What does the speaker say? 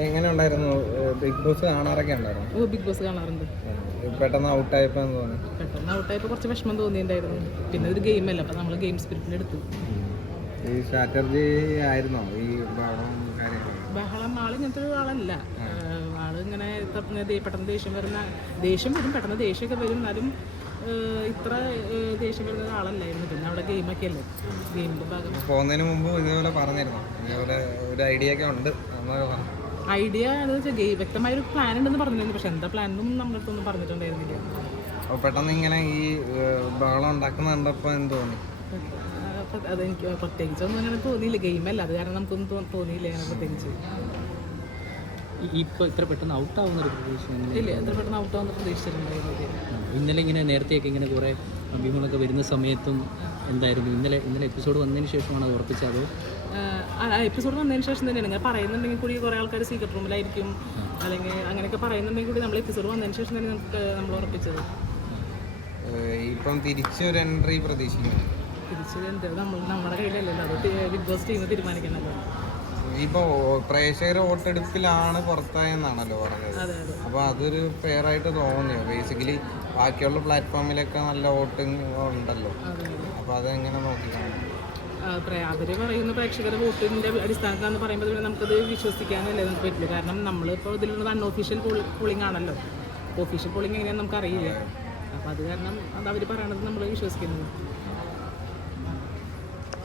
എങ്ങനെ ഉണ്ടായിരുന്നു? Big boss കാണാറൊക്കെ ഉണ്ടായിരുന്നു? ഓ ബിഗ് ബോസ് കാണാറുണ്ട്. പെട്ടെന്ന് ഔട്ടായപ്പോ എന്ന് തോന്നി? പെട്ടെന്ന് ഔട്ടായപ്പോൾ കുറച്ച് വിഷമം തോന്നിയിട്ടുണ്ടായിരുന്നു. പിന്നെ ഒരു ഗെയിം അല്ല അപ്പൊ നമ്മൾ ഗെയിം സ്പിരിറ്റിന് എടുത്തു. ഈ സ്ട്രാറ്റജി ആയിരുന്നോ? ഈ ബഹളം ആൾ ഇങ്ങനത്തെ ഒരു ആളല്ല. ആൾ ഇങ്ങനെ പെട്ടെന്ന് ദേഷ്യം വരുന്ന ദേഷ്യം വരും പെട്ടെന്ന് ദേഷ്യമൊക്കെ വരും. എന്നാലും ഇത്ര ദേഷ്യം വരുന്ന ഒരാളല്ലായിരുന്നു പിന്നെ അവിടെ ഗെയിമൊക്കെ അല്ലേ? ഗെയിമിന്റെ ഭാഗം. പോകുന്നതിന് മുമ്പ് ഇതേപോലെ പറഞ്ഞിരുന്നു? ഇതേപോലെ ഒരു ഐഡിയ ഒക്കെ ഉണ്ട് എന്നൊക്കെ പറഞ്ഞു. ഐഡിയ എന്ന് വെച്ചാൽ ഗെയിം വ്യക്തമായ ഒരു പ്ലാൻ ഉണ്ടെന്ന് പറഞ്ഞിരുന്നു. പക്ഷെ എന്താ പ്ലാൻ ഒന്നും നമ്മുടെ അടുത്തൊന്നും പറഞ്ഞിട്ടുണ്ടായിരുന്നില്ല. പെട്ടെന്ന് ഇങ്ങനെ ഈ ബഹളം ഉണ്ടാക്കുന്ന കണ്ടപ്പോൾ എന്ത് തോന്നി? അതെനിക്ക് പ്രത്യേകിച്ചൊന്നും അങ്ങനെ തോന്നിയില്ല. ഗെയിമല്ല അത് കാരണം നമുക്കൊന്നും തോന്നിയില്ല അങ്ങനെ പ്രത്യേകിച്ച്. ഇപ്പോൾ ഇത്ര പെട്ടെന്ന് ഔട്ട് ആവുന്ന ഒരു പ്രതീക്ഷ ഇല്ല എത്ര പെട്ടെന്ന് ഔട്ടാവുന്ന പ്രതീക്ഷിച്ചിട്ടുണ്ടായിരുന്നില്ല ഇന്നലെ ഇങ്ങനെ നേരത്തെയൊക്കെ ഇങ്ങനെ കുറേ അഭിമുഖങ്ങളൊക്കെ വരുന്ന സമയത്തും എന്തായിരുന്നു? ഇന്നലെ ഇന്നലെ എപ്പിസോഡ് വന്നതിന് ശേഷമാണ് അത് ഉറപ്പിച്ചത് എപ്പിസോഡ് വന്നതിന് ശേഷം തന്നെയാണ്. ഇങ്ങനെ പറയുന്നുണ്ടെങ്കിൽ കൂടി കുറേ ആൾക്കാർ സീക്രട്ട് റൂമിലായിരിക്കും അല്ലെങ്കിൽ അങ്ങനെയൊക്കെ പറയുന്നുണ്ടെങ്കിൽ കൂടി നമ്മൾ എപ്പിസോഡ് വന്നതിന് ശേഷം തന്നെ നമുക്ക് നമ്മൾ ഉറപ്പിച്ചത്. ഇപ്പം തിരിച്ചൊരു എൻട്രി പ്രതീക്ഷിക്കുന്നു. തിരിച്ച് എൻട്രി നമ്മൾ നമ്മുടെ കയ്യിലല്ലല്ലോ. അത് ബിഗ് ബോസ് ടീം തീരുമാനിക്കണല്ലോ. ഇപ്പോൾ പ്രേക്ഷകർ വോട്ടെടുപ്പിലാണ് പുറത്തായെന്നാണല്ലോ പറഞ്ഞത്. അപ്പോൾ അതൊരു ഫെയർ ആയിട്ട് തോന്നിയോ? ബേസിക്കലി ബാക്കിയുള്ള പ്ലാറ്റ്ഫോമിലൊക്കെ നല്ല വോട്ടിംഗ് ഉണ്ടല്ലോ. അപ്പോൾ അതെങ്ങനെ നോക്കിക്കാണും? അവർ പറയുന്ന പ്രേക്ഷകരുടെ വോട്ടിന്റെ അടിസ്ഥാനത്തിലാണെന്ന് പറയുമ്പോൾ പിന്നെ നമുക്കത് വിശ്വസിക്കാനല്ലേ നമുക്ക് പറ്റില്ല. കാരണം നമ്മളിപ്പോൾ വൺ അൺഒഫീഷ്യൽ പോളിംഗ് ആണല്ലോ. ഒഫീഷ്യൽ പോളിംഗ് എങ്ങനെയാണെന്ന് നമുക്കറിയില്ല. അപ്പോൾ അത് കാരണം അത് അവർ പറയണത് നമ്മൾ വിശ്വസിക്കുന്നത്